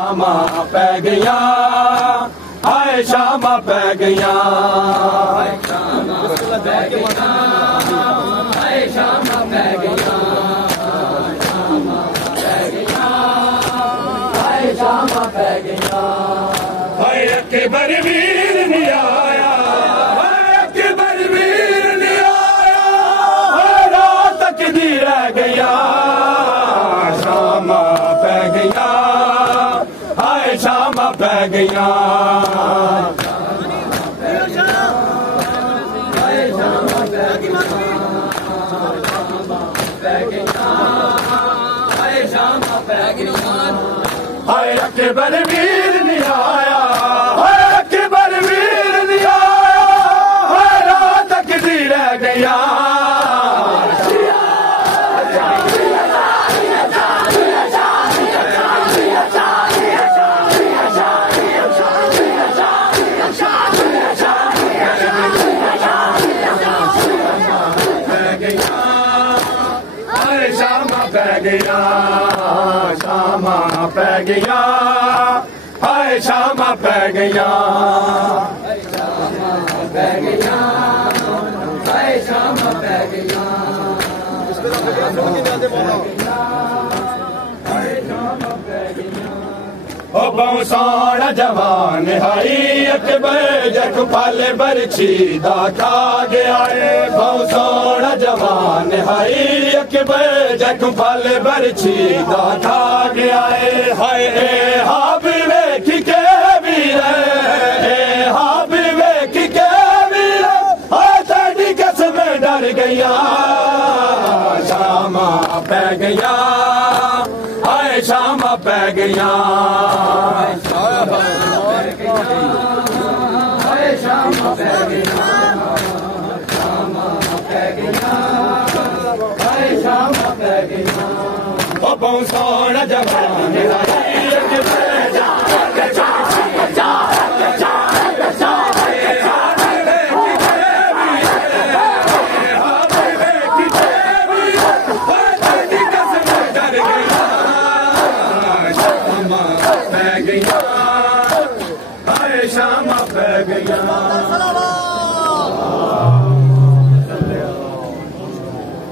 शामा पै गया, हाय शामा पै गया, हाय शामा पै गया, हाय शामा पै गया, शामा पै गया, हाय शामा पै गया, हाय अकबर वीर नहीं आया, हाय अकबर वीर नहीं आया, हाय रात तकदी रह गया, शामा पै गया, हाय शामा पै गया, हाय अकबर वीर नहीं आया, हाय अकबर वीर नहीं आया, हाय रात तकदी रह गया, शामा पै गया, शामा पै गया, हाय शामा पै गया, शामा पै गया, हाय शामा पै गया, बहु सोहना जवान हाई अकबर जख पल बरछी दा खा गया है, बहु सोहना जवान हाई अकबर जख पल बरछी दा खा गया है, हाय हाब वेख के वीर, हाब वेख के वीर, हाय तेरी कसम डर गया, शामा पै गया, हाय शामा पै गया, हाय शामा पै गया, शामा पै गया, हाय शामा पै गया, बहु सोहना जवान गया,